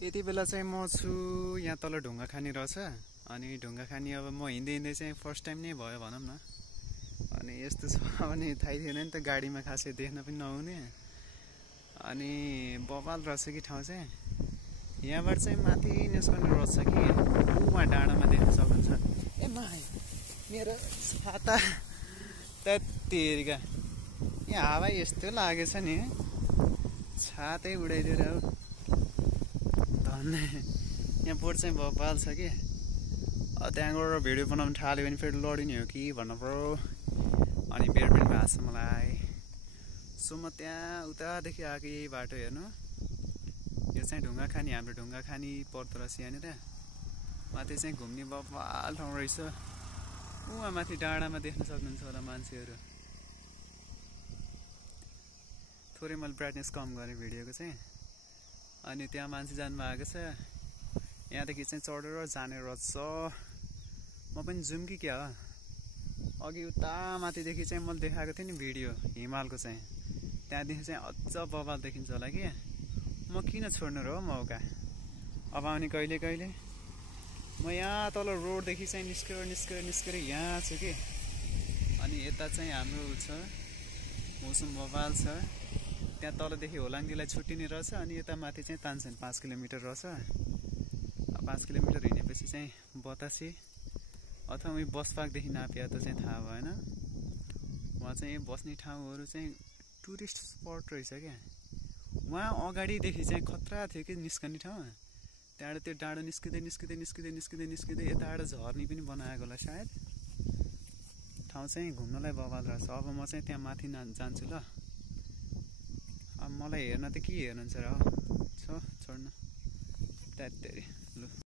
यति बेला चाहिँ म छु यहाँ तल ढुङ्गाखानी रहेछ। अनि ढुङ्गाखानी अब म हिँड्दै हिँड्दै चाहिँ फर्स्ट टाइम नै भयो भनौँ न। अनि यस्तो छ भने थाहै थिएन नि त, गाडीमा खासै देख्न पनि नहुने। अनि बवाल रहेछ कि ठाउँ चाहिँ। यहाँबाट चाहिँ माथि निस्कने रहेछ कि उहाँ डाँडामा देख्न सक्नुहुन्छ। ए माई मेरो छाता तेरिका, यहाँ हावा यस्तो लागेछ नि, छातै उडाइदिएर अब धन्ने। यहाँ बोर्ड चाहिँ बवाल छ कि। त्यहाँ गएर भिडियो बनाउनु थाल्यो भने फेरि लडिने हो कि भन्नु पऱ्यो। अनि बेर पनि भएको छ मलाई। सो म त्यहाँ उतादेखि आएको यही बाटो हेर्नु। यो चाहिँ ढुङ्गाखानी, हाम्रो ढुङ्गाखानी पर्दो रहेछ यहाँनिर। माथि चाहिँ घुम्ने बवाल ठाउँ रहेछ। उहाँ माथि डाँडामा देख्न सक्नुहुन्छ होला मान्छेहरू। थोरै मैले ब्राइटनेस कम गरेँ भिडियोको चाहिँ। अनि त्यहाँ मान्छे जानु भएको छ। यहाँदेखि चाहिँ चढेर जाने रहेछ। म पनि जाउँ कि क्या हो। अघि उता माथिदेखि चाहिँ मैले देखाएको थिएँ नि भिडियो हिमालको चाहिँ, त्यहाँदेखि चाहिँ अझ बवाल देखिन्छ होला कि। म किन छोड्नु र हो मौका। अब आउने कहिले कहिले। म यहाँ तल रोडदेखि चाहिँ निस्केर यहाँ छु कि। अनि यता चाहिँ हाम्रो छ मौसम बवाल छ। त्यहाँ तलदेखि होलाङ्गीलाई छुट्टिने रहेछ। अनि यता माथि चाहिँ तानसेन 5 किलोमिटर रहेछ। 5 किलोमिटर हिँडेपछि चाहिँ बतासे अथवा उही बसपाकदेखि नापिया त चाहिँ थाहा भएन। वहाँ चाहिँ बस्ने ठाउँहरू चाहिँ टुरिस्ट स्पट रहेछ क्या। वहाँ अगाडिदेखि चाहिँ खतरा थियो कि निस्कने ठाउँ। त्यहाँबाट त्यो डाँडो निस्किँदै यताबाट झर्नी पनि बनाएको होला सायद। ठाउँ चाहिँ घुम्नलाई बवाल रहेछ। अब म चाहिँ त्यहाँ माथि जान्छु ल। अब मलाई हेर्न त के हेर्नुहुन्छ र हो, छोड्नु त्यहाँ लु।